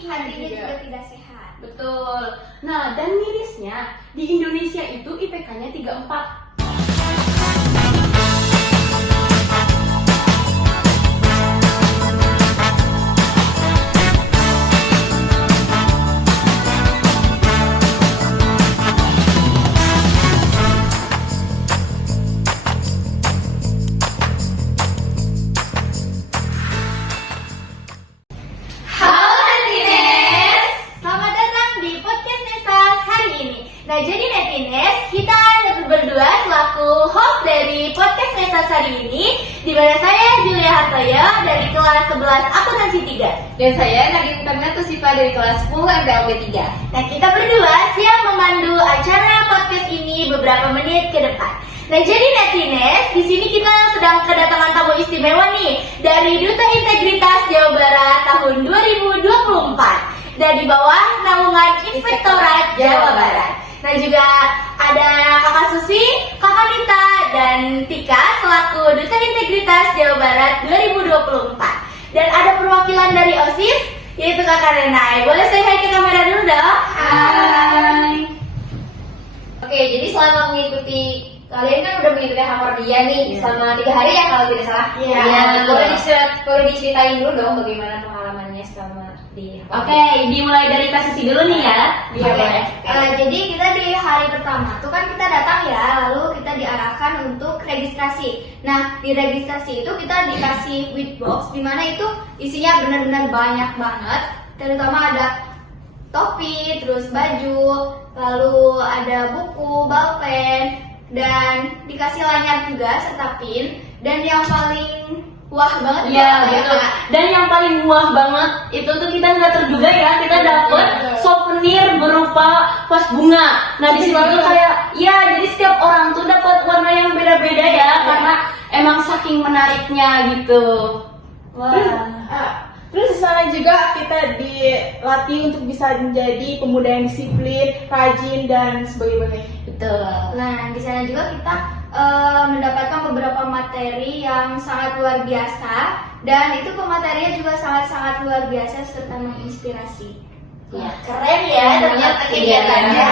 hatinya juga tidak sehat. Betul. Nah, dan mirisnya di Indonesia itu IPK-nya 34. Nah, jadi Netines, kita berdua selaku host dari podcast Nesas hari ini, di mana saya Julia Hartoyo dari kelas 11 Akuntansi 3 dan saya Nadine Tamina Tusipa dari kelas 10 MPLB 3. Nah, kita berdua siap memandu acara podcast ini beberapa menit ke depan. Nah, jadi Netines, di sini kita sedang kedatangan tamu istimewa nih dari Duta Integritas Jawa Barat tahun 2024 dan di bawah naungan Inspektorat Jawa Barat. Nah, juga ada Kakak Susi, Kakak Nita, dan Tika selaku Duta Integritas Jawa Barat 2024. Dan ada perwakilan dari OSIS, yaitu Kakak Renai. Boleh saya hai ke kamera dulu dong? Hai. Oke, jadi selama mengikuti, kalian kan udah mengikuti Hakordia nih selama 3 hari ya kalau tidak salah. Iya. Boleh diceritain dulu dong bagaimana pengalamannya selama di Hakordia. Oke, dimulai dari Kak Susi dulu nih ya. Iya, boleh. Jadi kita di hari pertama tuh kan kita datang ya, lalu kita diarahkan untuk registrasi. Nah, di registrasi itu kita dikasih with box, di mana itu isinya benar-benar banyak banget. Terutama ada topi, terus baju, lalu ada buku, balpen, dan dikasih lanyard juga serta pin. Dan yang paling wah banget Iya, apa ya, betul. Kak? Dan yang paling wah banget itu tuh kita nggak terduga ya, kita dapet souvenir berupa vas bunga. Nah, di situ tuh kayak, ya jadi setiap orang tuh dapat warna yang beda-beda ya, karena emang saking menariknya gitu. Wah. Terus di sana juga kita dilatih untuk bisa menjadi pemuda yang disiplin, rajin dan sebagainya. Betul. Nah, di sana juga kita mendapatkan beberapa materi yang sangat luar biasa, dan itu pematerinya juga sangat-sangat luar biasa serta menginspirasi. Ya. Keren ya ternyata kegiatannya.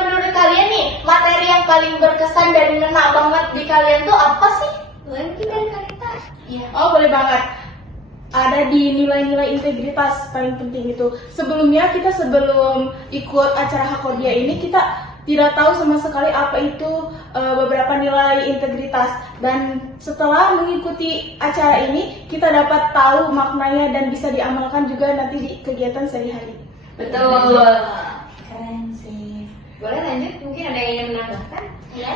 Menurut kalian nih, materi yang paling berkesan dan ngena banget di kalian tuh apa sih? Boleh mungkin dari Kalita? Iya. Oh, boleh banget. Ada di nilai-nilai integritas paling penting itu. Sebelumnya sebelum ikut acara Hakordia ini kita tidak tahu sama sekali apa itu beberapa nilai integritas, dan setelah mengikuti acara ini kita dapat tahu maknanya dan bisa diamalkan juga nanti di kegiatan sehari-hari. Betul. Keren sih. Boleh lanjut? Mungkin ada yang ingin menambahkan? Iya.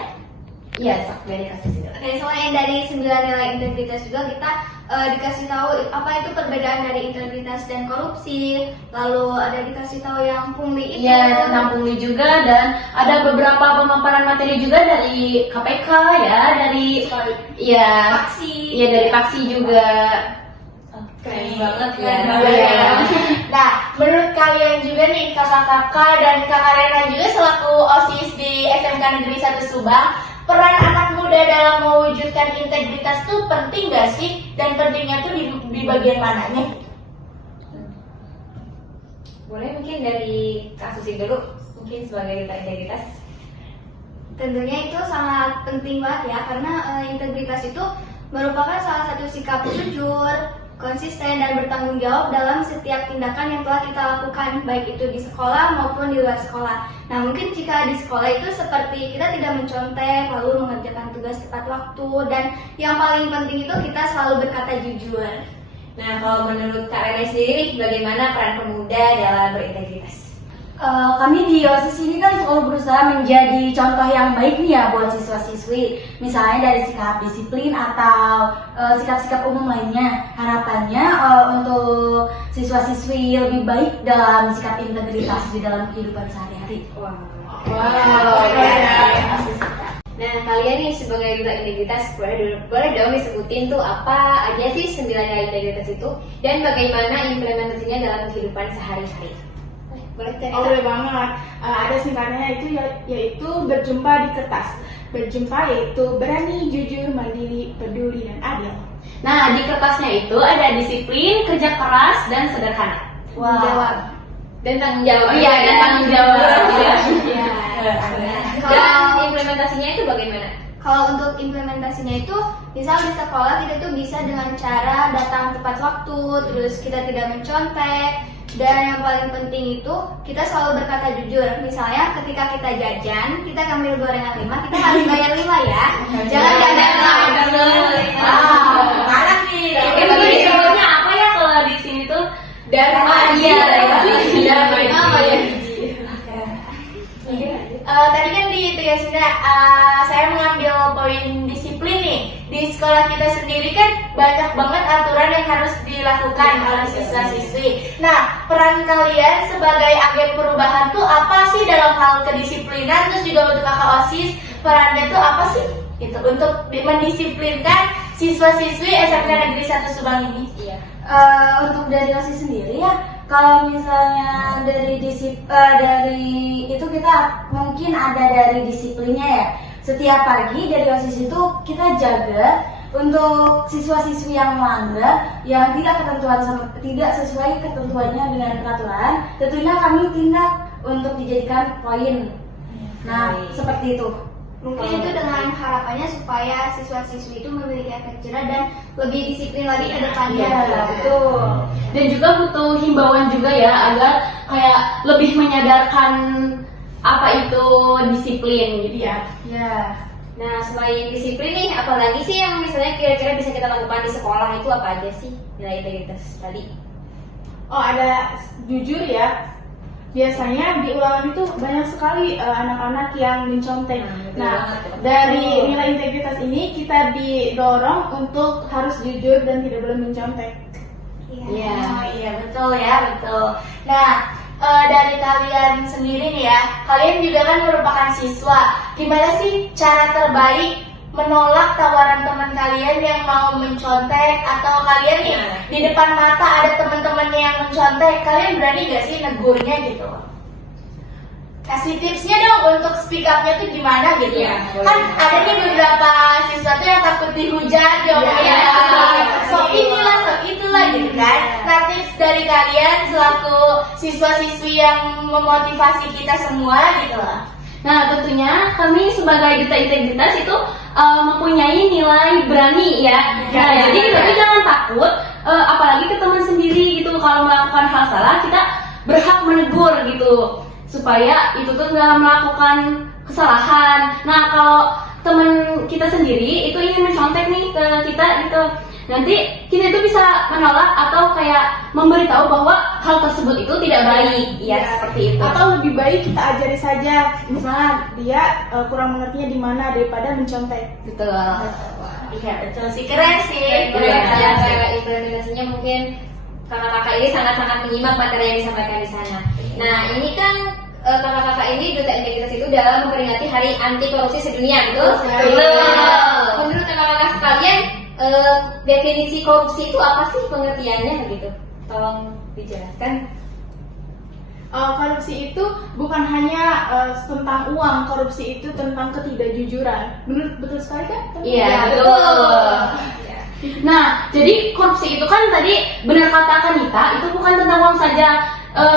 Iya, dari kasus itu. Oke, selain dari 9 nilai integritas juga kita dikasih tahu apa itu perbedaan dari integritas dan korupsi. Lalu ada dikasih tahu yang pungli itu. Iya, tentang pungli juga, dan ada beberapa pemaparan materi juga dari KPK ya, dari Paksi. Iya, dari Paksi juga. Keren banget ya. Iya. Nah, menurut kalian juga nih kakak-kakak dan kakak Rena juga selaku OSIS di SMK Negeri 1 Subang, peran anak muda dalam mewujudkan integritas tuh penting gak sih? Dan pentingnya tuh di bagian mananya? Boleh mungkin dari kasus itu dulu, mungkin sebagai duta integritas. Tentunya itu sangat penting banget ya, karena integritas itu merupakan salah satu sikap jujur, konsisten, dan bertanggung jawab dalam setiap tindakan yang telah kita lakukan, baik itu di sekolah maupun di luar sekolah. Nah, mungkin jika di sekolah itu seperti kita tidak mencontek, lalu mengerjakan tugas tepat waktu, dan yang paling penting itu kita selalu berkata jujur. Nah, kalau menurut Kak Rene sendiri, bagaimana peran pemuda dalam berintegritas? Kami di OSIS ini kan selalu berusaha menjadi contoh yang baik nih ya buat siswa-siswi. Misalnya dari sikap disiplin atau sikap-sikap umum lainnya. Harapannya untuk siswa-siswi lebih baik dalam sikap integritas di dalam kehidupan sehari-hari. Wow. Nah, Nah, kalian nih sebagai duta integritas, boleh dong disebutin tuh apa aja sih 9 nilai integritas itu dan bagaimana implementasinya dalam kehidupan sehari-hari? Boleh cerita? Oh, boleh banget. Ada singkatnya yaitu berjumpa di kertas. Berjumpa yaitu berani, jujur, mandiri, peduli, dan adil. Nah, di kertasnya itu ada disiplin, kerja keras, dan sederhana. Jawab. Dan tanggung jawab. Iya, dan tanggung jawab. Iya. Dan implementasinya itu bagaimana? Kalau untuk implementasinya itu, misal di sekolah kita tuh bisa dengan cara datang tepat waktu, terus kita tidak mencontek, dan yang paling penting itu kita selalu berkata jujur. Misalnya ketika kita jajan, kita ngambil gorengan 5, kita harus bayar 5 ya. Jangan jajan Parah nih. Itu disebutnya apa ya kalau di sini tuh? Dharma. Iya, Dharma ya. Tadi kan di itu ya Sinda, saya mengambil poin disiplin nih. Di sekolah kita sendiri kan banyak banget aturan yang harus dilakukan oleh siswa-siswi. Nah, peran kalian sebagai agen perubahan tuh apa sih dalam hal kedisiplinan? Terus juga untuk kakak OSIS, perannya tuh apa sih? Gitu, untuk mendisiplinkan siswa-siswi SMP Negeri 1 Subang ini. Iya. Untuk dari OSIS sendiri ya, kalau misalnya dari itu kita mungkin ada dari disiplinnya ya. Setiap pagi dari OSIS itu kita jaga untuk siswa-siswi yang melanggar, yang tidak sesuai ketentuannya dengan peraturan, tentunya kami tindak untuk dijadikan poin. Nah, seperti itu. Mungkin itu dengan harapannya supaya siswa-siswi itu memiliki efek jerah dan lebih disiplin lagi ke depannya. Iya, betul. Dan juga butuh himbauan juga ya agar kayak lebih menyadarkan apa itu disiplin gitu ya. Ya. Nah, selain disiplin nih, apalagi sih yang misalnya kira-kira bisa kita lakukan di sekolah itu apa aja sih nilai integritas tadi? Oh, ada jujur ya. Biasanya di ulangan itu banyak sekali anak-anak yang mencontek. Nah, dari nilai integritas ini kita didorong untuk harus jujur dan tidak boleh mencontek. Iya, iya betul ya, betul. Nah, dari kalian sendiri nih ya, kalian juga kan merupakan siswa. Gimana sih cara terbaik menolak tawaran teman kalian yang mau mencontek, atau kalian nih di depan mata ada teman-temannya yang mencontek, kalian berani gak sih negurnya gitu? Kasih tipsnya dong untuk speak up-nya tuh gimana gitu ya. Kan ada nih beberapa siswa tuh yang takut dihujat, diomongin sok inilah, sok itulah gitu kan. Nah, tips dari kalian selaku siswa-siswi yang memotivasi kita semua gitu loh. Nah, tentunya kami sebagai duta integritas itu mempunyai nilai berani ya. Nah, jadi kita jangan takut, apalagi ke teman sendiri gitu. Kalau melakukan hal salah, kita berhak menegur gitu, supaya itu tuh nggak melakukan kesalahan. Nah, kalau teman kita sendiri itu ingin mencontek nih ke kita gitu, nanti kita itu bisa menolak atau kayak memberitahu bahwa hal tersebut itu tidak baik ya, seperti itu. Atau lebih baik kita ajari saja, misalnya dia kurang mengertinya di mana daripada mencontek. Betul. Iya betul sih, keren sih. Cara implementasinya mungkin kakak-kakak ini sangat-sangat menyimak materi yang disampaikan di sana. Nah, ini kan kakak-kakak ini duta integritas itu dalam memperingati Hari Anti Korupsi Sedunia, betul? Betul. Menurut kakak-kakak sekalian, definisi korupsi itu apa sih, pengertiannya begitu? Tolong dijelaskan. Korupsi itu bukan hanya tentang uang, korupsi itu tentang ketidakjujuran. Betul sekali kan? Iya, betul. Nah, jadi korupsi itu kan tadi benar kata Kanita, itu bukan tentang uang saja.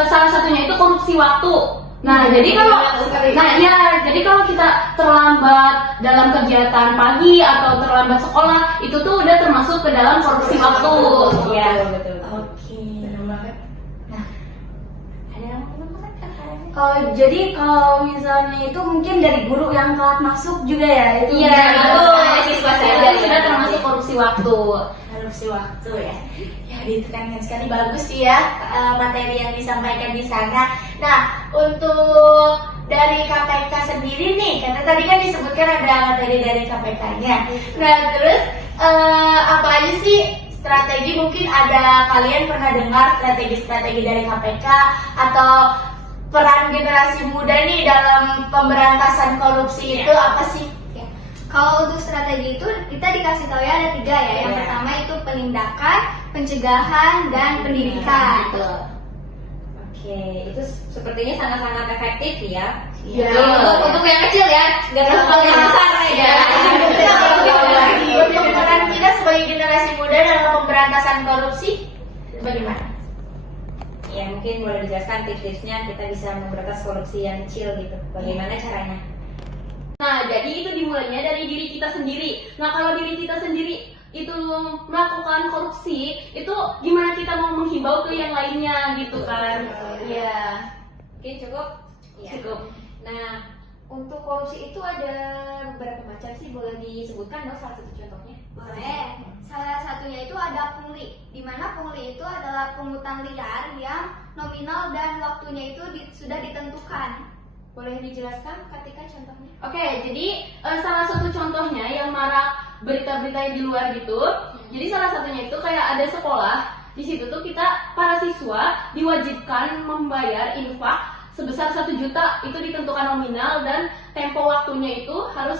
Salah satunya itu korupsi waktu. Nah, jadi kalau kita terlambat dalam kegiatan pagi atau terlambat sekolah, itu tuh udah termasuk ke dalam korupsi waktu. Iya, betul. Oke. Nah, ada yang mau ngomong kan? Kalau misalnya itu mungkin dari guru yang telat masuk juga ya itu. Iya, betul. Siswa Itu saja sudah termasuk korupsi waktu. Korupsi waktu ya. Ya ditekankan sekali, bagus sih ya materi yang disampaikan di sana. Nah, untuk dari KPK sendiri nih, karena tadi kan disebutkan ada materi dari KPK-nya. Nah, terus apa aja sih strategi, mungkin ada kalian pernah dengar strategi-strategi dari KPK atau peran generasi muda nih dalam pemberantasan korupsi itu apa sih? Kalau untuk strategi itu kita dikasih tahu ya ada 3 ya. Yang pertama itu penindakan, pencegahan, dan pendidikan. Oke, itu sepertinya sangat-sangat efektif ya. Iya. Untuk yang kecil ya, nggak terlalu yang besar ya. Untuk peran kita sebagai generasi muda dalam pemberantasan korupsi bagaimana? Ya mungkin boleh dijelaskan tips-tipsnya kita bisa memberantas korupsi yang kecil gitu. Bagaimana caranya? Nah, jadi itu dimulainya dari diri kita sendiri. Nah, kalau diri kita sendiri itu melakukan korupsi, itu gimana kita mau menghimbau ke yang lainnya gitu kan? Iya. Oke, cukup? Ya. Cukup. Nah, untuk korupsi itu ada beberapa macam sih, boleh disebutkan dong salah satu contohnya? Boleh. Salah satunya itu ada pungli, di mana pungli itu adalah pungutan liar yang nominal dan waktunya itu sudah ditentukan. Boleh dijelaskan ketika contohnya? Oke, jadi salah satu contohnya yang marak berita-berita di luar gitu. Jadi salah satunya itu kayak ada sekolah, di situ tuh kita para siswa diwajibkan membayar infak sebesar 1 juta, itu ditentukan nominal dan tempo waktunya itu harus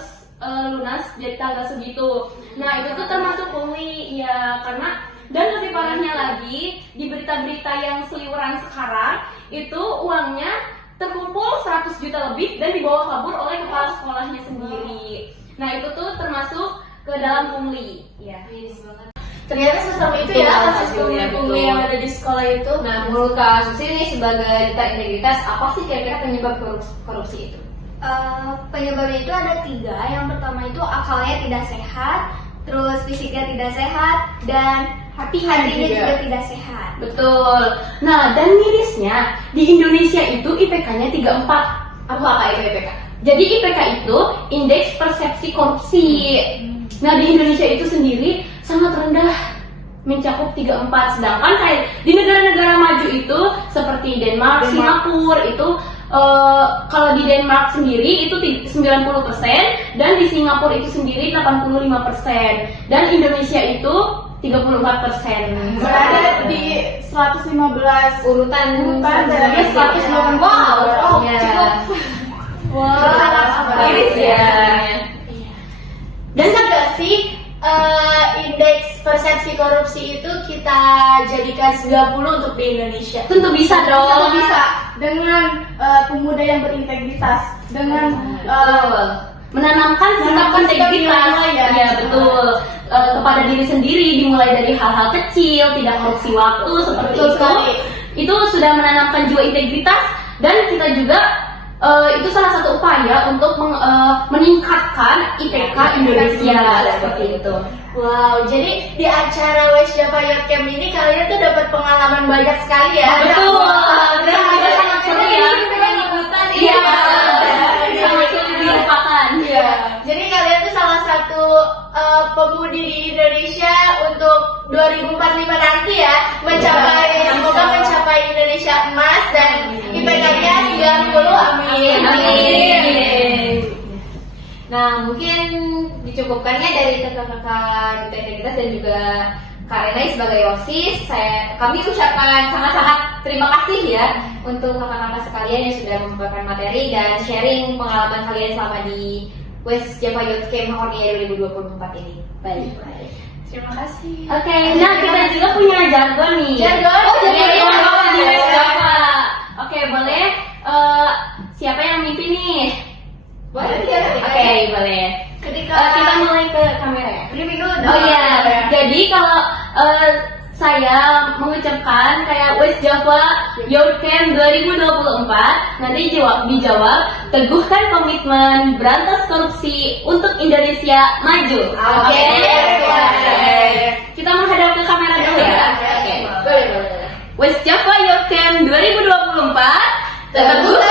lunas jadi tanggal segitu. Nah, itu tuh termasuk pungli ya, karena dan lebih parahnya lagi di berita-berita yang seliweran sekarang itu uangnya terkumpul 100 juta lebih dan dibawa kabur oleh kepala sekolahnya sendiri. Nah, itu tuh termasuk ke dalam pungli. Ya. Ternyata seserem itu ya kasus pungli yang ada di sekolah itu. Nah, menurut Kak Susi ini sebagai duta integritas, apa sih kira-kira penyebab korupsi itu? Penyebabnya itu ada 3. Yang pertama itu akalnya tidak sehat, terus fisiknya tidak sehat, dan hatinya juga tidak sehat. Betul. Nah, dan mirisnya di Indonesia itu IPK-nya 34. Apa itu IPK? Jadi IPK itu indeks persepsi korupsi. Nah, di Indonesia itu sendiri sangat rendah, mencakup 34. Sedangkan kayak di negara-negara maju itu seperti Denmark, Singapura itu kalau di Denmark sendiri itu 90% dan di Singapura itu sendiri 85% dan Indonesia itu 34%. Berada di 115 Urutan dari 120. Wow, Ya. cukup. Miris ya. Dan juga sih indeks persepsi korupsi itu kita jadikan 90 untuk di Indonesia. Tentu bisa dong. Kalau bisa dengan pemuda yang berintegritas, dengan menanamkan sikap integritas ya betul kepada diri sendiri, dimulai dari hal-hal kecil, tidak korupsi waktu seperti Betul itu. sekali. Itu sudah menanamkan jiwa integritas dan kita juga itu salah satu upaya untuk meningkatkan IPK Indonesia seperti itu. Wow, jadi di acara West Java Youth Camp ini kalian tuh dapat pengalaman banyak sekali ya. Betul. Dan juga sangat seru ya. Iya. Sangat sulit dilupakan. Iya. Jadi kalian tuh salah satu pemudi di Indonesia untuk 2045 nanti ya, semoga mencapai Indonesia emas dan IPK-nya 90. Amin. Amin. Nah, mungkin dicukupkannya dari kakak-kakak duta integritas dan juga Kak Renai sebagai OSIS. Kami ucapkan sangat-sangat terima kasih ya untuk kakak-kakak sekalian yang sudah membawakan materi dan sharing pengalaman kalian selama di West Java Youth Camp Hornia 2024 ini. Baik. Terima kasih. Oke, nah kita juga punya jargon nih. Jargon? Oh, jargon Jargon. di West Java. Oke, boleh. Siapa yang mimpin nih? Boleh. Oke, boleh. Ketika Kita mulai ke kamera ya. briefing dulu. Oh iya, jadi kalau saya mengucapkan kayak West Java Youth Camp 2024 nanti dijawab teguhkan komitmen berantas korupsi untuk Indonesia maju. Oke. Kita menghadap ke kamera dulu ya. Oke. Boleh. West Java Youth Camp 2024 teguhkan